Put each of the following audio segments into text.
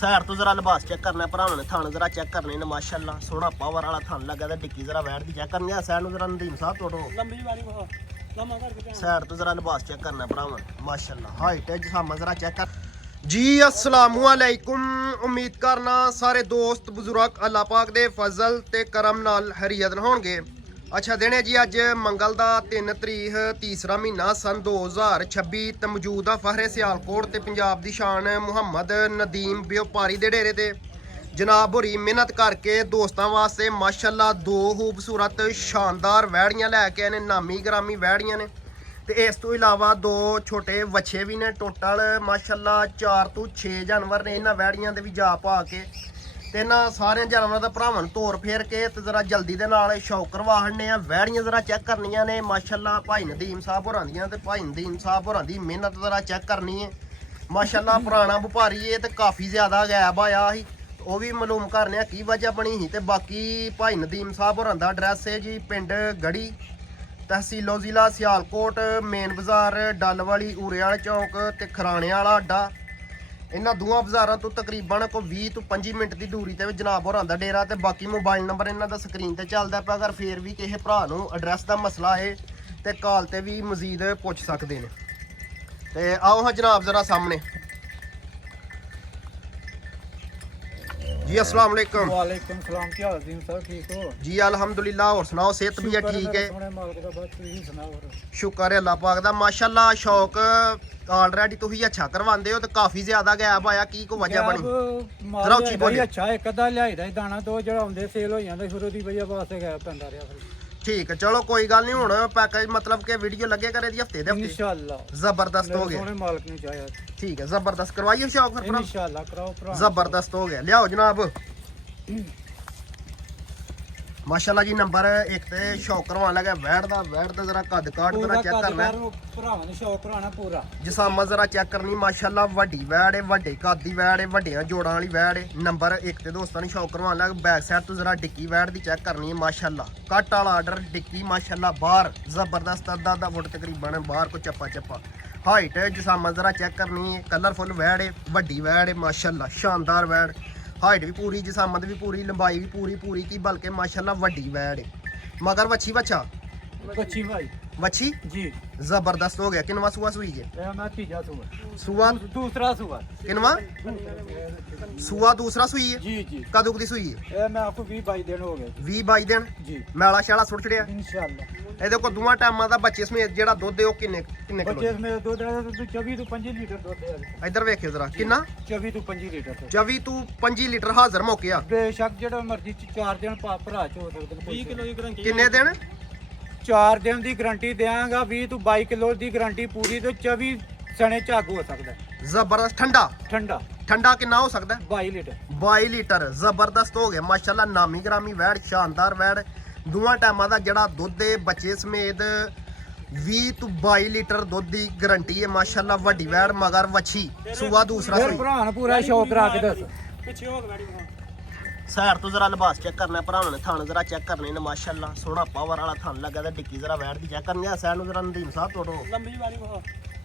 Side ਤੋਂ ਜ਼ਰਾ ਲਿਬਾਸ check ਕਰਨਾ ਭਰਾਵਾਂ ਨੇ, ਥਣ ਜ਼ਰਾ ਚੈੱਕ ਕਰਨੇ ਨੇ ਮਾਸ਼ਾਅੱਲਾ ਸੋਹਣਾ ਪਾਵਰ ਵਾਲਾ ਥਣ ਲੱਗਾ ਤੇ ਡਿੱਕੀ ਜ਼ਰਾ ਵੈੜ ਦੀ ਚੈੱਕ ਕਰਨੀ ਆ। ਸਾਈਡ ਨੂੰ ਜ਼ਰਾ ਨਦੀਮ ਸਾਹਿਬ ਤੋੜੋ ਲੰਬੀ ਵਾਲੀ ਕੋ ਲੰਮਾ ਕਰਕੇ ਸਾਈਡ ਤੋਂ ਜ਼ਰਾ ਲਿਬਾਸ ਚੈੱਕ ਕਰਨਾ ਭਰਾਵਾਂ ਮਾਸ਼ਾਅੱਲਾ ਹਾਈਟ ਜਿਸਾਮਾ ਜ਼ਰਾ ਚੈੱਕ ਕਰ ਜੀ। अस्सलामु अलैकुम, उम्मीद करना सारे दोस्त बुजुर्ग अल्लाह पाक दे फजल ते करम नाल हरियत होणगे। अच्छा दिन है जी अज मंगल दा 3 तरीक तीसरा महीना सन 2026 ते मौजूद आ फहरे सियालकोट ते पंजाब दी शान मुहम्मद नदीम व्यापारी दे डेरे ते जनाब होरी मेहनत करके दोस्तां वास्ते माशाअल्लाह दो खूबसूरत शानदार वैड़ियां लैके आए ने, नामी ग्रामी वैड़ियां ने ਤੇ ਇਸ ਤੋਂ ਇਲਾਵਾ ਦੋ ਛੋਟੇ ਵੱਛੇ ਵੀ ਨੇ। ਟੋਟਲ ਮਾਸ਼ਾਅੱਲਾ 4 ਤੋਂ 6 ਜਾਨਵਰ ਨੇ ਇਹਨਾਂ ਵੈੜੀਆਂ ਦੇ ਵੀ ਜਾ ਪਾ ਕੇ ਤੇ ਇਹਨਾਂ ਸਾਰਿਆਂ ਜਾਨਵਰਾਂ ਦਾ ਭਰਾਵਾਂ ਨੂੰ ਤੋਰ ਫੇਰ ਕੇ ਤੇ ਜ਼ਰਾ ਜਲਦੀ ਦੇ ਨਾਲ ਸ਼ੌਕ ਕਰਵਾ ਹੜਨੇ ਆ। ਵੈੜੀਆਂ ਜ਼ਰਾ ਚੈੱਕ ਕਰਨੀਆਂ ਨੇ ਮਾਸ਼ਾਅੱਲਾ ਭਾਈ ਨਦੀਮ ਸਾਹਿਬ ਹੋਰਾਂ ਦੀਆਂ ਤੇ ਭਾਈ ਨਦੀਮ ਸਾਹਿਬ ਹੋਰਾਂ ਦੀ ਮਿਹਨਤ ਜ਼ਰਾ ਚੈੱਕ ਕਰਨੀ ਹੈ ਮਾਸ਼ਾਅੱਲਾ। ਪੁਰਾਣਾ ਵਪਾਰੀ ਇਹ ਤੇ ਕਾਫੀ ਜ਼ਿਆਦਾ ਗਾਇਬ ਆਇਆ ਸੀ, ਉਹ ਵੀ ਮਾਲੂਮ ਕਰਨੇ ਆ ਕੀ ਵਜ੍ਹਾ ਬਣੀ ਸੀ। ਤੇ ਬਾਕੀ ਭਾਈ ਨਦੀਮ ਸਾਹਿਬ ਹੋਰਾਂ ਦਾ ਐਡਰੈਸ ਹੈ ਜੀ ਪਿੰਡ ਗੜੀ, तहसीलो जिला सियालकोट, मेन बाजार डल वाली उरे वाले चौक ते खराने वाला अड्डा। इन्होंने दोवां बाजारों तो तकरीबन कोई 20 ਤੋਂ 25 मिनट की दूरी ते जनाब होरां दा डेरा। ते बाकी मोबाइल नंबर इन्हों का स्क्रीन ते चलदा पिया। अगर फिर भी किसी भरा नूं एड्रैस का मसला है तो कॉल ते भी मजीद पुछ सकते हैं। ते आओ हाँ जनाब जरा सामने जी। अस्सलाम वालेकुम। वालेकुम सलाम, क्या हाल जी सर, ठीक हो जी अल्हम्दुलिल्लाह। और सुनाओ सेहत भी है ठीक है? शुक्र है अल्लाह पाक दा माशाअल्लाह। शौक ऑलरेडी तुसीं अच्छा करवांदे हो ते काफी ज्यादा गैप आया, की को वजह बनी? जरा उच्ची बोलिए। अच्छा एक अद्धा लियाई दा दाना तो ਜਿਹੜਾ ਹੁੰਦੇ ਸੇਲ ਹੋ ਜਾਂਦਾ ਫਿਰ ਉਹਦੀ ਵਜ੍ਹਾ ਵਾਸਤੇ ਗੈਪ ਪੈਂਦਾ ਰਿਹਾ ਫਿਰ। ठीक है चलो कोई गल नहीं। हुण पैकेज मतलब कि वीडियो लगे करे दी हफ्ते दे हफ्ते इंशाअल्लाह जबरदस्त हो गया। सोने मालिक ने चाहे ठीक है जबरदस्त करवाइए शौक फिर भरा। इंशाअल्लाह कराओ भरा, जबरदस्त हो गया। लियाओ जनाब माशाल्लाह जी। नंबर 1 ते शौक करवाने लगा वैड़ दा जरा कद काट जरा चेक करना है ਭਰਾਵਾਂ ਨੇ ਸ਼ੌਕ ਕਰਾਣਾ ਪੂਰਾ। जिसामा जरा चेक करनी माशाल्लाह। वड्डी वैड़ है, वड्डे कद दी वैड़ है, वड्डियां जोड़ां वाली वैड़ है। नंबर 1 ते दोस्तां ने शौक करवाने लगा। बैक साइड तो जरा डिक्की वैड़ दी चेक करनी है माशाल्लाह। कट वाला आर्डर डिक्की माशाल्लाह बाहर जबरदस्त अद्धा फुट तकरीबन बाहर को चप्पा हाइट जिसामा जरा चेक करनी है। कलरफुल वैड़ है, वड्डी वैड़ है माशाल्लाह, शानदार वैड़। हाइट भी पूरी, जिसामत भी पूरी, लंबाई भी पूरी की बल्कि माशाल्लाह वड्डी वैड़ है। मगर वच्छी बच्चा बच्ची भाई वच्छी जी जबरदस्त हो गया। किनवा सुआ सुई जे? मैं तीजा सुआ दूसरा सुआ किनवा सुआ दूसरा सुई है जी जी। कदुक दी सुई है? मैं आपको 20-22 दिन हो गए 20-22 दिन जी। ਮੈਲਾ ਸ਼ਾਲਾ ਸੁੱਟ ਛੜਿਆ इंशाअल्लाह। ਇਹਦੇ ਕੋਲ ਦੋਵਾਂ ਟਾਈਮਾਂ ਦਾ ਬੱਚੇ ਸਮੇਤ ਜਿਹੜਾ ਦੁੱਧ ਹੈ ਉਹ ਕਿੰਨੇ ਕਿਲੋ? ਬੱਚੇ ਸਮੇਤ ਦੁੱਧ ਦਾ 24 ਤੋਂ 25 ਲੀਟਰ ਦੁੱਧ ਹੈ। ਇੱਧਰ ਵੇਖਿਓ ਜ਼ਰਾ ਕਿੰਨਾ? 24 ਤੋਂ 25 ਲੀਟਰ 24 ਤੋਂ 25 ਲੀਟਰ ਹਾਜ਼ਰ ਮੌਕਿਆ। ਬੇਸ਼ੱਕ ਜਿਹੜਾ ਮਰਜ਼ੀ 4 ਦਿਨ ਭਰਾ ਚ ਹੋ ਸਕਦੇ ਨੇ। 20 ਕਿਲੋ ਦੀ ਗਰੰਟੀ ਕਿੰਨੇ ਦਿਨ? 4 ਦਿਨ ਦੀ ਗਰੰਟੀ ਦੇਵਾਂਗਾ। 20 ਤੋਂ 22 ਕਿਲੋ ਦੀ ਗਰੰਟੀ ਪੂਰੀ ਤੇ 24 ਸਣੇ ਝੱਗ ਹੋ ਸਕਦਾ। ਜ਼ਬਰਦਸਤ ਠੰਡਾ ਠੰਡਾ ਠੰਡਾ ਕਿੰਨਾ ਹੋ ਸਕਦਾ? 22 ਲੀਟਰ 22 ਲੀਟਰ ਜ਼ਬਰਦਸਤ ਹੋ ਗਿਆ ਮਾਸ਼ਾਅੱਲਾ। ਨਾਮੀ ਗ੍ਰਾਮੀ ਵੈੜ, ਸ਼ਾਨਦਾਰ ਵੈੜ। ਦੋਵਾਂ ਟਾਈਮਾਂ ਦਾ ਜਿਹੜਾ ਦੁੱਧ ਦੇ ਬੱਚੇ ਸਮੇਤ 20 ਤੋਂ 22 ਲੀਟਰ ਦੁੱਧ ਦੀ ਗਰੰਟੀ ਹੈ ਮਾਸ਼ਾਅੱਲਾ। ਵੱਡੀ ਵੈੜ ਮਗਰ ਵੱਛੀ ਸੂਆ ਦੂਸਰਾ ਫਿਰ ਸੂਈ। ਭਰਾ ਨੂੰ ਪੂਰਾ ਸ਼ੌਕ ਕਰਾ ਕੇ ਦੱਸ ਪਿੱਛੇ ਹੋ ਗੜੀ ਸਾਈਡ ਤੋਂ ਜ਼ਰਾ ਲਿਬਾਸ ਚੈੱਕ ਕਰਨਾ ਭਰਾਵਾਂ ਨੇ, ਥਣ ਜ਼ਰਾ ਚੈੱਕ ਕਰਨੇ ਨੇ ਮਾਸ਼ਾਅੱਲਾ। ਸੋਹਣਾ ਪਾਵਰ ਵਾਲਾ ਥਣ ਲੱਗਾ ਤੇ ਡਿੱਕੀ ਜ਼ਰਾ ਵੈੜ ਦੀ ਚੈੱਕ ਕਰਨੀ ਆ। ਸਾਈਡ ਨੂੰ ਜ਼ਰਾ ਨਦੀਮ ਸਾਹਿਬ ਤੋੜੋ ਲੰਬੀ ਵਾਲੀ ਕੋ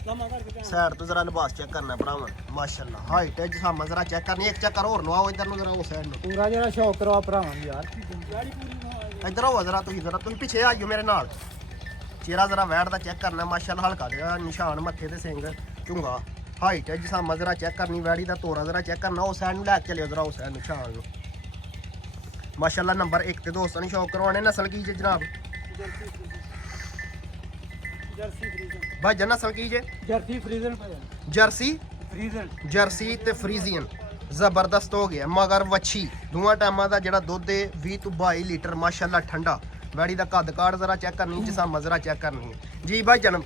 ਲੰਮਾ ਕਰਕੇ ਸਾਈਡ ਤੋਂ ਜ਼ਰਾ ਲਿਬਾਸ ਚੈੱਕ ਕਰਨਾ ਭਰਾਵਾਂ ਮਾਸ਼ਾਅੱਲਾ। ਹਾਈਟ ਹੈ ਜਿਸਾਮਾ ਜ਼ਰਾ ਚੈੱਕ ਕਰਨੀ। ਇੱਕ ਚੱਕਰ ਹੋਰ ਲਵਾਓ ਇੱਧਰ ਨੂੰ ਜ਼ਰਾ ਉਹ ਸਾਈਡ ਨੂੰ। ਪੂਰਾ ਜਿਹੜਾ ਸ਼ੌਕ ਕਰਵਾ ਭਰਾਵਾਂ ਨੂੰ ਯਾਰ। ਇੱਧਰ ਆਓ ਜ਼ਰਾ ਤੁਸੀਂ ਪਿੱਛੇ ਆਇਓ ਮੇਰੇ ਨਾਲ। ਚਿਹਰਾ ਜ਼ਰਾ ਵੈੜ ਦਾ ਚੈੱਕ ਕਰਨਾ ਮਾਸ਼ਾਅੱਲਾ। ਹਲਕਾ ਜਿਹਾ ਨਿਸ਼ਾਨ ਮੱਥੇ ਤੇ ਸਿੰਘ ਝੁੰਗਾ। ਹਾਈਟ ਹੈ ਜਿਸਾਮਾ ਜ਼ਰਾ ਚੈੱਕ ਕਰਨੀ। ਵੈੜੀ ਦਾ ਤੋਰਾ ਜ਼ਰਾ ਚੈੱਕ ਕਰਨਾ। ਉਹ ਸਾਈਡ ਨੂੰ ਲੈ ਕੇ ਚਲਿਓ ਜ਼ਰਾ ਉਹ ਸਾਈਡ ਨਿਸ਼ਾਨ ਨੂੰ ਮਾਸ਼ਾਅੱਲਾ। ਨੰਬਰ 1 ਤੇ ਦੋਸਤਾਂ ਨੇ ਸ਼ੌਕ ਕਰਵਾਉਣੇ। ਨਸਲ ਕੀ ਜੇ ਜਨਾਬ? ਜਰਸੀ ਫਰੀਜ਼ਨ ਭਾਈ ਜਨ ਨਸਲ ਕੀ ਜੇ? Jersey Friesian jersey Friesian jersey ਤੇ ਫਰੀਜ਼ੀਅਨ ਜ਼ਬਰਦਸਤ ਹੋ ਗਿਆ ਮਗਰ ਵੱਛੀ। ਦੋਵਾਂ ਟਾਈਮਾਂ ਦਾ ਜਿਹੜਾ ਦੁੱਧ ਹੈ 20 ਤੋਂ 22 ਲੀਟਰ ਮਾਸ਼ਾਅੱਲਾ। ਠੰਡਾ ਵੈੜੀ ਦਾ ਕੱਦ ਕਾੜ ਜ਼ਰਾ ਚੈੱਕ ਕਰਨੀ, ਜਿਸਾਮਾ ਜ਼ਰਾ ਚੈੱਕ ਕਰਨੀ ਜੀ ਭਾਈ ਜਨਮ।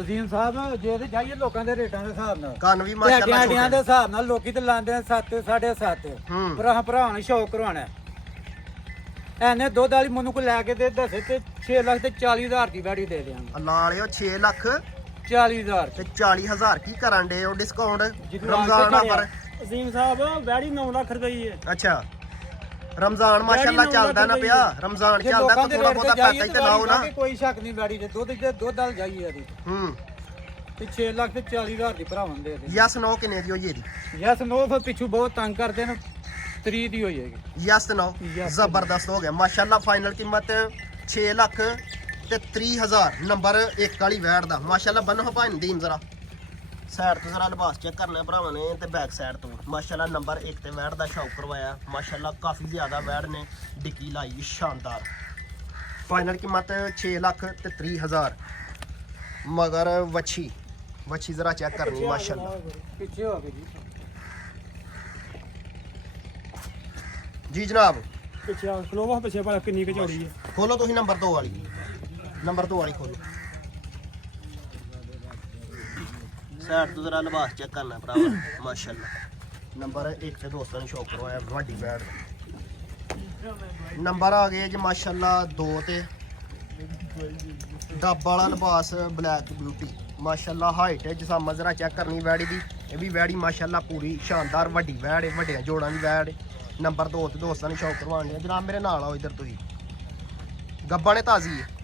ਅਜ਼ੀਮ ਸਾਹਿਬ ਜੇ ਤੇ ਜਾਈਏ ਲੋਕਾਂ ਦੇ ਰੇਟਾਂ ਦੇ ਹਿਸਾਬ ਨਾਲ, ਕੰਨ ਵੀ ਮਾਸ਼ਾਅੱਲਾ ਢਾਡੀਆਂ ਦੇ ਹਿਸਾਬ ਨਾਲ ਲੋਕੀ ਤੇ ਲਾਉਂਦੇ ਆ 7 7.5। ਭਰਾ ਨੂੰ ਸ਼ੌਕ ਕਰਵਾਉਣਾ ਐਨੇ ਦੁੱਧ ਵਾਲੀ ਮੈਨੂੰ ਕੋ ਲੈ ਕੇ ਦੇ ਦੱਸੇ ਤੇ 6 ਲੱਖ ਤੇ 40 ਹਜ਼ਾਰ ਦੀ ਵੈੜੀ ਦੇ ਦਿਆਂਗੇ। ਲਾ ਲਿਓ 6 ਲੱਖ 40 ਹਜ਼ਾਰ ਤੇ 40 ਹਜ਼ਾਰ ਕੀ ਕਰਨ ਦੇ ਉਹ ਡਿਸਕਾਊਂਟ ਰਮਜ਼ਾਨ ਰਮਜ਼ਾਨ ਆਫਰ? ਅਜ਼ੀਮ ਸਾਹਿਬ ਵੈੜੀ 9 ਲੱਖ ਰੁਪਏ ਹੈ। ਅੱਛਾ ਰਮਜ਼ਾਨ ਮਾਸ਼ਾਅੱਲਾ ਚੱਲਦਾ ਨਾ ਪਿਆ। ਰਮਜ਼ਾਨ ਚੱਲਦਾ ਤਾਂ ਥੋੜਾ ਬਹੁਤਾ ਪੈਸਾ ਹੀ ਤੇ ਲਾਓ ਨਾ। ਕੋਈ ਸ਼ੱਕ ਨਹੀਂ ਵੈੜੀ ਦੇ ਦੁੱਧ ਨਾਲ ਜਾਈਏ ਇਹਦੀ। ਤੇ 6 ਲੱਖ ਤੇ 40,000 ਦੀ ਭਰਾਵਾਂ ਦੇ ਦੇ ਯਸ ਨੋ ਕਿੰਨੇ ਦੀ ਹੋਈ ਇਹਦੀ ਯਸ ਨੋ ਫਿਰ ਪਿੱਛੋਂ ਬਹੁਤ ਤੰਗ ਕਰਦੇ ਨੇ 3 ਦੀ ਹੋਈ ਹੈਗੀ ਯਸ ਨੋ Yes, ਜ਼ਬਰਦਸਤ ਹੋ ਗਿਆ ਮਾਸ਼ਾਅੱਲਾ ਫਾਈਨਲ ਕੀਮਤ 6 ਲੱਖ ਤੇ 30,000 ਨੰਬਰ 1 ਵਾਲੀ ਵੈੜ ਦਾ ਮਾਸ਼ਾਅੱਲਾ ਬੰਨੋ ਭਾਈ ਨਦੀਮ ਜ਼ਰਾ ਸਾਈਡ ਤੋਂ ਜ਼ਰਾ ਲਿਬਾਸ ਚੈੱਕ ਕਰਨਾ ਭਰਾਵਾਂ ਨੇ ਤੇ ਬੈਕ ਸਾਈਡ ਤੋਂ ਮਾਸ਼ਾਅੱਲਾ ਨੰਬਰ 1 ਤੇ ਵੈੜ ਦਾ ਸ਼ੌਕ ਕਰਵਾਇਆ ਮਾਸ਼ਾਅੱਲਾ ਕਾਫੀ ਜ਼ਿਆਦਾ ਵੈੜ ਨੇ ਡਿੱਕੀ ਲਾਈ ਸ਼ਾਨਦਾਰ ਫਾਈਨਲ ਕੀਮਤ 6 ਲੱਖ ਤੇ 30,000 ਮਗਰ ਵੱਛੀ ਜ਼ਰਾ ਚੈੱਕ ਕਰਨੀ ਮਾਸ਼ਾਅੱਲਾ ਪਿੱਛੇ ਹੋ ਗਏ ਜੀ ਜਨਾਬ ਪਿੱਛੇ ਆ ਖਲੋਵਾ ਪਿੱਛੇ ਭਲਾ ਕਿੰਨੀ ਕੁ ਚੌੜੀ ਹੈ ਖੋਲੋ ਤੁਸੀਂ ਨੰਬਰ 2 ਵਾਲੀ ਖੋਲੋ ਸਾਈਡ ਤੋਂ ਜ਼ਰਾ ਲਿਬਾਸ ਚੈੱਕ ਕਰਨਾ ਭਰਾਵਾ ਮਾਸ਼ਾਅੱਲਾ ਨੰਬਰ 1 ਤੇ ਦੋਸਤਾਂ ਨੂੰ ਸ਼ੌਕ ਕਰਵਾਇਆ ਵੱਡੀ ਬੈੜ ਨੰਬਰ ਆ ਗਏ ਜੀ ਮਾਸ਼ਾਅੱਲਾ 2 ਤੇ ਡੱਬ ਵਾਲਾ ਲਿਬਾਸ ਬਲੈਕ ਬਿਊਟੀ ਮਾਸ਼ਾਅੱਲਾ ਹਾਈਟ ਹੈ ਜਿਸਾਮਾ ਜ਼ਰਾ ਚੈੱਕ ਕਰਨੀ ਵੈੜੀ ਦੀ ਇਹ ਵੀ ਵੈੜੀ ਮਾਸ਼ਾਅੱਲਾ ਪੂਰੀ ਸ਼ਾਨਦਾਰ ਵੱਡੀ ਵੈੜ ਹੈ ਵੱਡਿਆਂ ਜੋੜਾਂ ਦੀ ਵੈੜ ਨੰਬਰ 2 ਤੇ ਦੋਸਤਾਂ ਨੂੰ ਸ਼ੌਕ ਕਰਵਾਉਣ ਲਿਆ ਜਨਾਬ ਮੇਰੇ ਨਾਲ ਆਓ ਇੱਧਰ ਤੁਸੀਂ ਗੱਬਾਂ ਨੇ ਤਾਜ਼ੀ ਹੈ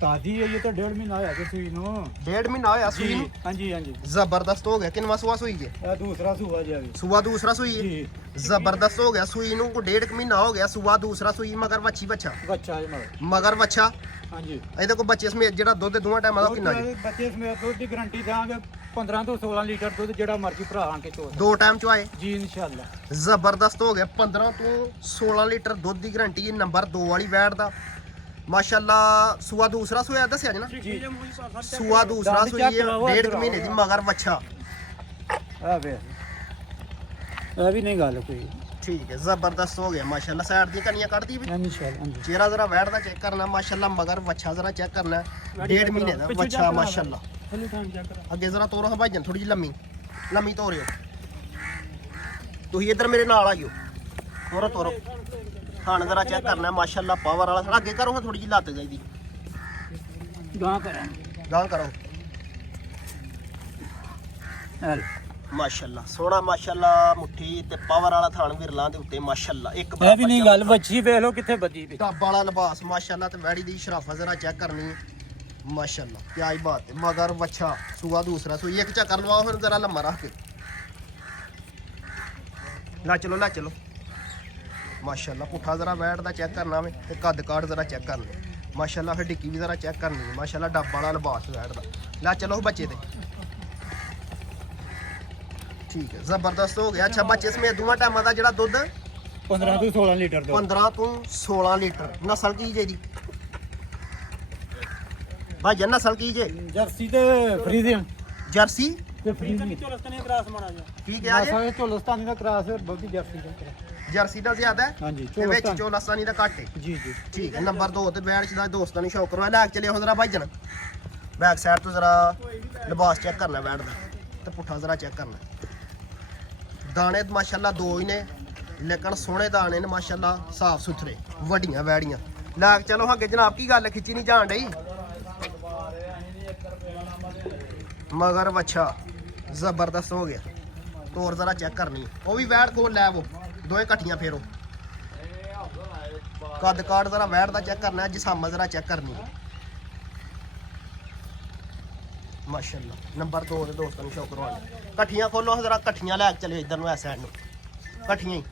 ਤਾਜੀ ਹੈ ਇਹ ਤਾਂ 1.5 ਮਹੀਨਾ ਹੋਇਆ ਕਿ ਸੂਈ ਨੂੰ 1.5 ਮਹੀਨਾ ਹੋਇਆ ਸੂਈ ਨੂੰ ਹਾਂਜੀ ਜ਼ਬਰਦਸਤ ਹੋ ਗਿਆ ਕਿੰਨਵਾ ਸੂਆ ਸੂਈ ਜੇ ਇਹ ਦੂਸਰਾ ਸੂਆ ਜੀ ਸੂਆ ਦੂਸਰਾ ਸੂਈ ਹੈ ਜੀ ਜ਼ਬਰਦਸਤ ਹੋ ਗਿਆ ਸੂਈ ਨੂੰ ਕੋਈ 1.5 ਮਹੀਨਾ ਹੋ ਗਿਆ ਸੂਆ ਦੂਸਰਾ ਸੂਈ ਮਗਰ ਵੱਛੀ ਬੱਚਾ ਬੱਚਾ ਜੀ ਮਗਰ ਵੱਛਾ ਹਾਂਜੀ ਇਹਦੇ ਕੋਲ ਬੱਚੇ ਸਮੇਤ ਜਿਹੜਾ ਦੁੱਧ ਦੋਵਾਂ ਟਾਈਮਾਂ ਦਾ ਕਿੰਨਾ ਜੀ ਬੱਚੇ ਸਮੇਤ ਦੁੱਧ ਦੀ ਗਾਰੰਟੀ ਦਾਂਗੇ 15 ਤੋਂ 16 ਲੀਟਰ ਦੁੱਧ ਜਿਹੜਾ ਮਰਜ਼ੀ ਭਰਾ ਆਣ ਕੇ ਚੋ ਦੋ ਟਾਈਮ ਚਵਾਏ ਜੀ ਇਨਸ਼ਾਅੱਲਾ ਜ਼ਬਰਦਸਤ ਹੋ ਗਿਆ 15 ਤੋਂ 16 ਲੀਟਰ ਦੁੱਧ ਦੀ ਗਾਰੰਟੀ ਹੈ ਨੰਬਰ 2 ਵਾਲੀ ਵੈੜ ਦਾ ਮਾਸ਼ਾਅੱਲਾ ਸੂਆ ਦੂਸਰਾ ਸੂਆ ਦੱਸਿਆ ਜੀ ਨਾ ਜੀ ਸੂਆ ਦੂਸਰਾ ਸੂਈ ਹੈ 1.5 ਮਹੀਨੇ ਦੀ ਮਗਰ ਵੱਛਾ ਆ ਵੇ ਇਹ ਵੀ ਨਹੀਂ ਗੱਲ ਕੋਈ ਠੀਕ ਹੈ ਜ਼ਬਰਦਸਤ ਹੋ ਗਿਆ ਮਾਸ਼ਾਅੱਲਾ ਸਾਈਡ ਦੀ ਕਨੀਆਂ ਕੱਢਦੀ ਵੀ ਇਨਸ਼ਾਅੱਲਾ ਚਿਹਰਾ ਜ਼ਰਾ ਵੈੜ ਦਾ ਚੈੱਕ ਕਰਨਾ ਮਾਸ਼ਾਅੱਲਾ ਮਗਰ ਵੱਛਾ ਜ਼ਰਾ ਚੈੱਕ ਕਰਨਾ 1.5 ਮਹੀਨੇ ਦਾ ਵੱਛਾ ਮਾਸ਼ਾਅੱਲਾ ਅੱਗੇ ਜ਼ਰਾ ਤੋਰੋ ਹਾਂ ਭਾਈਜਾਨ ਥੋੜੀ ਜਿਹੀ ਲੰਮੀ ਤੋਰਿਓ ਤੁਸੀਂ ਇੱਧਰ ਮੇਰੇ ਨਾਲ ਆਇਓ ਤੋਰੋ ਖਾਣ ਜ਼ਰਾ ਚੈੱਕ ਕਰਨਾ ਮਾਸ਼ਾਅੱਲਾ ਪਾਵਰ ਵਾਲਾ ਅੱਗੇ ਕਰੋ ਥੋੜੀ ਜਿਹੀ ਲੱਤ ਜਾਈਦੀ ਗਾਂ ਕਰਾਂ ਗਾਂ ਕਰੋ ਹਲ ਮਾਸ਼ਾਅੱਲਾ ਸੋਹਣਾ ਮਾਸ਼ਾਅੱਲਾ ਮੁੱਠੀ ਤੇ ਪਾਵਰ ਵਾਲਾ ਥਾਣ ਵਿਰਲਾਂ ਦੇ ਉੱਤੇ ਮਾਸ਼ਾਅੱਲਾ ਇੱਕ ਇਹ ਵੀ ਨਹੀਂ ਗੱਲ ਬੱਚੀ ਵੇਖ ਲੋ ਕਿੱਥੇ ਬੱਜੀ ਦੀ ਟੱਬ ਵਾਲਾ ਲਿਬਾਸ ਮਾਸ਼ਾਅੱਲਾ ਤੇ ਵੈੜੀ ਦੀ ਸ਼ਰਾਫਤ ਜ਼ਰਾ ਚੈੱਕ ਕਰਨੀ ਹੈ ਮਾਸ਼ਾਅੱਲਾ ਕੀ ਹੀ ਬਾਤ ਹੈ ਮਗਰ ਵੱਛਾ ਸੂਆ ਦੂਸਰਾ ਸੂਈ ਇੱਕ ਚੱਕਰ ਲਵਾਓ ਫਿਰ ਜ਼ਰਾ ਲੰਮਾ ਰੱਖ ਕੇ ਲੈ ਚਲੋ ਮਾਸ਼ਾਅੱਲਾ ਪੁੱਠਾ ਜ਼ਰਾ ਵੈੜ ਦਾ ਚੈੱਕ ਕਰਨਾ ਵੇ ਤੇ ਕੱਦ ਕਾੜ ਜ਼ਰਾ ਚੈੱਕ ਕਰਨਾ ਮਾਸ਼ਾਅੱਲਾ ਫਿਰ ਡਿੱਕੀ ਵੀ ਜ਼ਰਾ ਚੈੱਕ ਕਰਨੀ ਹੈ ਮਾਸ਼ਾਅੱਲਾ ਡੱਬ ਵਾਲਾ ਲਿਬਾਸ ਵੈੜ ਦਾ ਲੈ ਚਲੋ ਬੱਚੇ ਤੇ ਠੀਕ ਹੈ ਜ਼ਬਰਦਸਤ ਹੋ ਗਿਆ ਅੱਛਾ ਬੱਚੇ ਸਮੇਤ ਦੋਵਾਂ ਟਾਈਮਾਂ ਦਾ ਜਿਹੜਾ ਦੁੱਧ 15 ਤੋਂ 16 ਲੀਟਰ ਦੁੱਧ 15 ਤੋਂ 16 ਲੀਟਰ ਨਸਲ ਕੀ ਜੇ ਦੀ ਭਾਈ ਨਸਲ ਕੀ ਜੇ ਜਰਸੀ ਤੇ ਫਰੀਜ਼ੀਅਨ ਜਰਸੀ ਤੇ ਫਰੀਜ਼ੀਅਨ ਚੋਲਸਤਾਨੀ ਕਰਾਸ ਮਾਣਾ ਜੀ ਕੀ ਕਿਹਾ ਜੇ ਚੋਲਸਤਾਨੀ ਦਾ ਕਰਾਸ ਬਹੁਤੀ ਜਰਸੀ ਦਾ ਜਰਸੀ ਦਾ ਜ਼ਿਆਦਾ ਹੈ ਹਾਂਜੀ ਤੇ ਵਿੱਚ ਚੋਲਸਤਾਨੀ ਦਾ ਘੱਟ ਹੈ ਜੀ ਠੀਕ ਹੈ ਨੰਬਰ 2 ਤੇ ਬੈਠ ਦਾ ਦੋਸਤਾਂ ਨੂੰ ਸ਼ੌਕ ਕਰਵਾ ਲੈ ਕੇ ਚਲਿਓ ਜ਼ਰਾ ਭਾਈਜਨ ਬੈਕ ਸਾਈਡ ਤੋਂ ਜ਼ਰਾ ਲਿਬਾਸ ਚੈੱਕ ਕਰਨਾ ਬੈਠ ਦਾ ਤੇ ਪੁੱਠਾ ਜ਼ਰਾ ਚੈੱਕ ਕਰਨਾ ਦਾਣੇ ਮਾਸ਼ਾਅੱਲਾ 2 ਹੀ ਨੇ ਲੇਕਿਨ ਸੋਹਣੇ ਦਾਣੇ ਨੇ ਮਾਸ਼ਾਅੱਲਾ ਸਾਫ ਸੁਥਰੇ ਵੱਡੀਆਂ ਵੈੜੀਆਂ ਲੈ ਕੇ ਚਲੋ ਅੱਗੇ ਜਨਾਬ ਕੀ ਗੱਲ ਖਿੱਚੀ ਨਹੀਂ ਜਾਣ ਡਈ ਮਗਰ ਵੱਛਾ ਜ਼ਬਰਦਸਤ ਹੋ ਗਿਆ ਤੋਰ ਜ਼ਰਾ ਚੈੱਕ ਕਰਨੀ ਉਹ ਵੀ ਵੈੜ ਕੋਲ ਲੈ ਉਹ ਦੋਏ ਇਕੱਠੀਆਂ ਫੇਰੋ ਕੱਦ ਕਾੜ ਜ਼ਰਾ ਵੈੜ ਦਾ ਚੈੱਕ ਕਰਨਾ ਜਿਸਾਮਾ ਜ਼ਰਾ ਚੈੱਕ ਕਰਨੀ ਮਾਸ਼ਾਅੱਲਾ ਨੰਬਰ 2 ਦੇ ਦੋਸਤਾਂ ਨੂੰ ਸ਼ੌਕ ਕਰਵਾਉਣਾ ਇਕੱਠੀਆਂ ਖੋਲੋ ਜ਼ਰਾ ਇਕੱਠੀਆਂ ਲੈ ਕੇ ਚਲਿਓ ਇੱਧਰ ਨੂੰ ਐ ਸਾਈਡ ਨੂੰ ਇਕੱਠੀਆਂ ਹੀ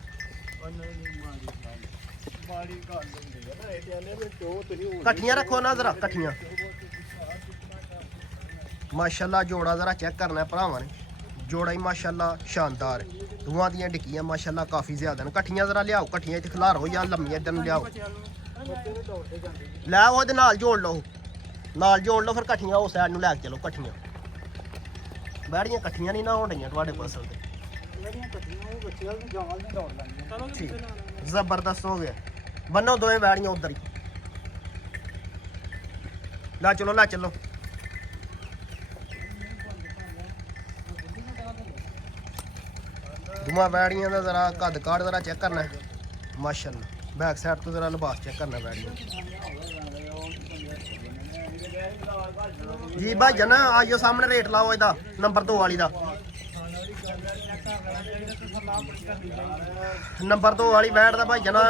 ਇਕੱਠੀਆਂ ਰੱਖੋ ਨਾ ਜ਼ਰਾ ਇਕੱਠੀਆਂ ਮਾਸ਼ਾਅੱਲਾ ਜੋੜਾ ਜ਼ਰਾ ਚੈੱਕ ਕਰਨਾ ਭਰਾਵਾਂ ਨੇ ਜੋੜਾ ਹੀ ਮਾਸ਼ਾਅੱਲਾ ਸ਼ਾਨਦਾਰ ਦੋਵਾਂ ਦੀਆਂ ਡਿੱਕੀਆਂ ਮਾਸ਼ਾਅੱਲਾ ਕਾਫੀ ਜ਼ਿਆਦਾ ਨੇ ਇਕੱਠੀਆਂ ਜ਼ਰਾ ਲਿਆਓ ਇਕੱਠੀਆਂ ਇੱਥੇ ਖਿਲਾਰੋ ਜਾਂ ਲੰਮੀਆਂ ਇੱਧਰ ਨੂੰ ਲਿਆਓ ਲੈ ਉਹਦੇ ਨਾਲ ਜੋੜ ਲਓ ਫਿਰ ਇਕੱਠੀਆਂ ਉਸ ਸਾਈਡ ਨੂੰ ਲੈ ਕੇ ਚਲੋ ਇਕੱਠੀਆਂ ਬੈੜੀਆਂ ਇਕੱਠੀਆਂ ਨਹੀਂ ਨਾ ਹੋਣ ਡਈਆਂ ਤੁਹਾਡੇ ਕੋਲ ਅਸਲ ਤੇ ਠੀਕ ਜ਼ਬਰਦਸਤ ਹੋ ਗਿਆ ਬੰਨੋ ਦੋਵੇਂ ਬੈੜੀਆਂ ਉਧਰ ਹੀ ਲੈ ਚਲੋ ਦੋਵਾਂ ਬੈੜੀਆਂ ਦਾ ਜ਼ਰਾ ਕੱਦ ਕਾੜ ਜ਼ਰਾ ਚੈੱਕ ਕਰਨਾ ਮਾਸ਼ਾਅੱਲਾ ਬੈਕ ਸਾਈਡ ਤੋਂ ਜ਼ਰਾ ਲਿਬਾਸ ਚੈੱਕ ਕਰਨਾ ਬੈੜੀਆਂ ਜੀ ਭਾਈ ਜਨਾ ਆਇਓ ਸਾਹਮਣੇ ਰੇਟ ਲਾਓ ਇਹਦਾ ਨੰਬਰ 2 ਵਾਲੀ ਦਾ ਨੰਬਰ 2 ਵਾਲੀ ਵੈੜ ਦਾ ਭਾਈ ਜਨਾ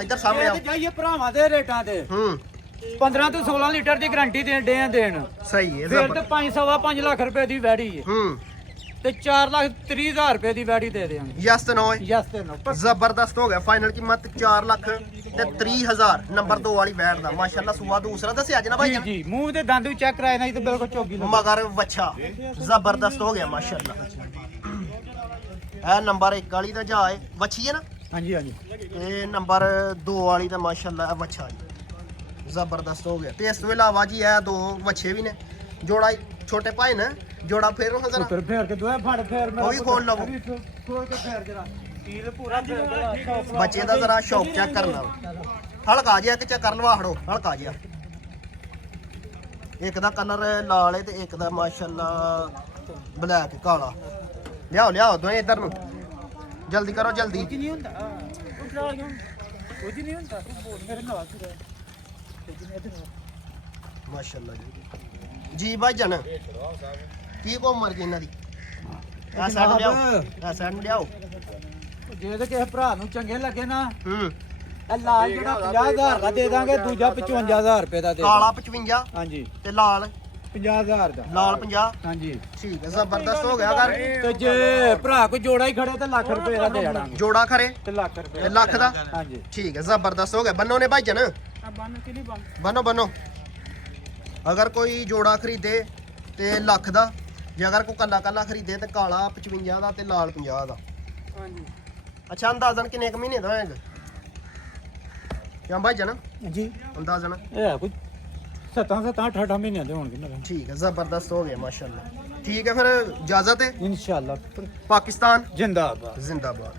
ਇੱਧਰ ਸਾਹਮਣੇ ਆਓ ਜਾਈਏ ਭਰਾਵਾਂ ਦੇ ਰੇਟਾਂ ਤੇ 15 ਤੋਂ 16 ਲੀਟਰ ਦੀ ਗਾਰੰਟੀ ਦੇਣ ਸਹੀ ਹੈ ਫਿਰ ਤੇ 5.5 ਲੱਖ ਰੁਪਏ ਦੀ ਵੈੜੀ ਹੈ ਹੂੰ ਤੇ 4,30,000 ਰੁਪਏ ਦੀ ਵੈੜੀ ਦੇ ਦੇਵਾਂਗੇ ਯਸ ਤੇ ਨੋ ਯਸ ਤੇ ਨੋ ਜ਼ਬਰਦਸਤ ਹੋ ਗਿਆ ਫਾਈਨਲ ਕੀਮਤ 4,30,000 ਨੰਬਰ 2 ਵਾਲੀ ਬੈਠ ਦਾ ਮਾਸ਼ਾਅੱਲਾ ਸੂਆ ਦੂਸਰਾ ਦੱਸਿਆ ਅੱਜ ਨਾ ਭਾਈ ਜੀ ਜੀ ਮੂੰਹ ਦੇ ਦੰਦ ਵੀ ਚੈੱਕ ਕਰਾਏ ਨਾ ਜੀ ਤੇ ਬਿਲਕੁਲ ਚੋਗੀ ਲੱਗ ਮਗਰ ਵੱਛਾ ਜ਼ਬਰਦਸਤ ਹੋ ਗਿਆ ਮਾਸ਼ਾਅੱਲਾ ਇਹ ਨੰਬਰ 1 ਵਾਲੀ ਦਾ ਜਾ ਹੈ ਵੱਛੀ ਹੈ ਨਾ ਹਾਂਜੀ ਹਾਂਜੀ ਇਹ ਨੰਬਰ 2 ਵਾਲੀ ਦਾ ਮਾਸ਼ਾਅੱਲਾ ਇਹ ਵੱਛਾ ਜੀ ਜ਼ਬਰਦਸਤ ਹੋ ਗਿਆ ਤੇ ਇਸ ਤੋਂ ਇਲਾਵਾ ਜੀ ਇਹ 2 ਵੱਛੇ ਵੀ ਨੇ ਜੋੜਾ ਛੋਟੇ ਭਾਈ ਨੇ ਜੋੜਾ ਫੇਰ ਉਹ ਜ਼ਰਾ ਉੱਪਰ ਫੇਰ ਕੇ ਦੋਏ ਫੜ ਫੇਰ ਉਹ ਵੀ ਖੋਲ ਲਵੋ। ਖੋਲ ਕੇ ਫੇਰ ਜਰਾ ਕੀਲ ਪੂਰਾ ਫੇਰ ਜਰਾ ਬੱਚੇ ਦਾ ਜ਼ਰਾ ਸ਼ੌਕ ਚੈੱਕ ਕਰਨਾ ਹਲਕਾ ਜਿਹਾ ਕਿ ਚੈੱਕ ਕਰ ਲਵਾ ਹੜੋ ਹਲਕਾ ਜਿਹਾ ਇੱਕ ਦਾ ਕਲਰ ਲਾਲ ਹੈ ਤੇ ਇੱਕ ਦਾ ਮਾਸ਼ਾਅੱਲਾ ਬਲੈਕ ਕਾਲਾ ਲਿਆਓ ਦੋਵੇਂ ਇੱਧਰ ਨੂੰ ਜਲਦੀ ਕਰੋ ਜਲਦੀ ਕੁਝ ਨਹੀਂ ਹੁੰਦਾ ਕੁਝ ਨਹੀਂ ਹੁੰਦਾ ਤੂੰ ਬੋਲ ਮੇਰੇ ਨਾਲ ਤੂੰ ਰਹਿ ਕੁਝ ਨਹੀਂ ਇੱਧਰ ਮਾਸ਼ਾਅੱਲਾ ਜੀ ਭਾਈ ਜਨ ਕੀ ਕੋ ਮਰ ਗਈ ਇਹਨਾਂ ਦੀ ਆ ਸਾਈਡ ਲਿਆਓ ਆ ਸਾਈਡ ਲਿਆਓ ਜੇ ਤੇ ਕਿਸੇ ਭਰਾ ਨੂੰ ਚੰਗੇ ਲੱਗੇ ਨਾ ਹੂੰ ਇਹ ਲਾਲ ਜਿਹੜਾ 50,000 ਦਾ ਦੇ ਦਾਂਗੇ ਦੂਜਾ 55,000 ਰੁਪਏ ਦਾ ਦੇ ਕਾਲਾ 55 ਹਾਂਜੀ ਤੇ ਲਾਲ 50,000 ਦਾ ਲਾਲ 50 ਹਾਂਜੀ ਠੀਕ ਹੈ ਜ਼ਬਰਦਸਤ ਹੋ ਗਿਆ ਕਰ ਤੇ ਜੇ ਭਰਾ ਕੋਈ ਜੋੜਾ ਹੀ ਖੜੇ ਤੇ ਲੱਖ ਰੁਪਏ ਦਾ ਦੇ ਜਾਣਾਂਗੇ ਜੋੜਾ ਖਰੇ ਤੇ ਲੱਖ ਰੁਪਏ ਤੇ ਲੱਖ ਦਾ ਹਾਂਜੀ ਠੀਕ ਹੈ ਜ਼ਬਰਦਸਤ ਹੋ ਗਿਆ ਬੰਨੋ ਨੇ ਭਾਈ ਜਨ ਆ ਬੰਨ ਕਿ ਨਹੀਂ ਬੰਨ ਬੰਨੋ ਅਗਰ ਕੋਈ ਜੋੜਾ ਖਰੀਦੇ ਤੇ ਲੱਖ ਦਾ ਜੇ ਅਗਰ ਕੋਈ ਕੱਲਾ ਖਰੀਦੇ ਤੇ ਕਾਲਾ 55 ਦਾ ਤੇ ਲਾਲ 50 ਦਾ ਹਾਂਜੀ ਅੱਛਾ ਅੰਦਾਜ਼ਨ ਕਿੰਨੇ ਕੁ ਮਹੀਨੇ ਦਾ ਹੋਏਗਾ ਕਿਉਂ ਭਾਈ ਜਨ ਜੀ ਅੰਦਾਜ਼ਨ ਇਹ ਕੋਈ 7-8 ਮਹੀਨਿਆਂ ਦੇ ਹੋਣਗੇ ਮੇਰੇ ਠੀਕ ਹੈ ਜ਼ਬਰਦਸਤ ਹੋ ਗਿਆ ਮਾਸ਼ਾਅੱਲਾ ਠੀਕ ਹੈ ਫਿਰ ਇਜਾਜ਼ਤ ਹੈ ਇਨਸ਼ਾਅੱਲਾ ਪਾਕਿਸਤਾਨ ਜਿੰਦਾਬਾਦ ਜ਼ਿੰਦਾਬਾਦ